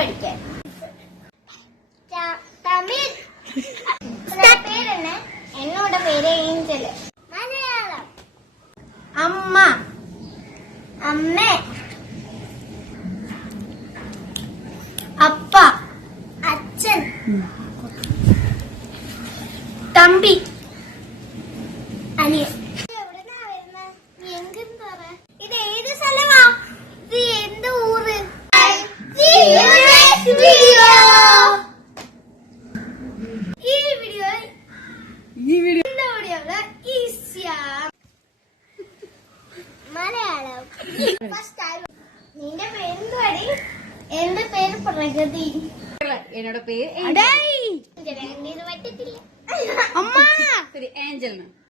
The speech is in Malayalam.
പഠിക്കാൻ. തമിഴ് പേരെന്നെ. എന്നോட പേര് ഏഞ്ചൽ. മലയാളം അമ്മ, അമ്മ, അപ്പ, അച്ഛൻ, തമ്പി, അനിയൻ. എവിടെന്നാ വരുന്നേ? എങ്കെന്താ ഇത്? ഏത് സ്ഥലമാ ഇത്? എന്ത് ഊര്? മലയാളം. നിന്റെ പേരെന്തുവാടി? എന്റെ പേര് പ്രഗതി. എന്നോട് പേര് ഇത് പറ്റത്തില്ല. ഏഞ്ചൽ.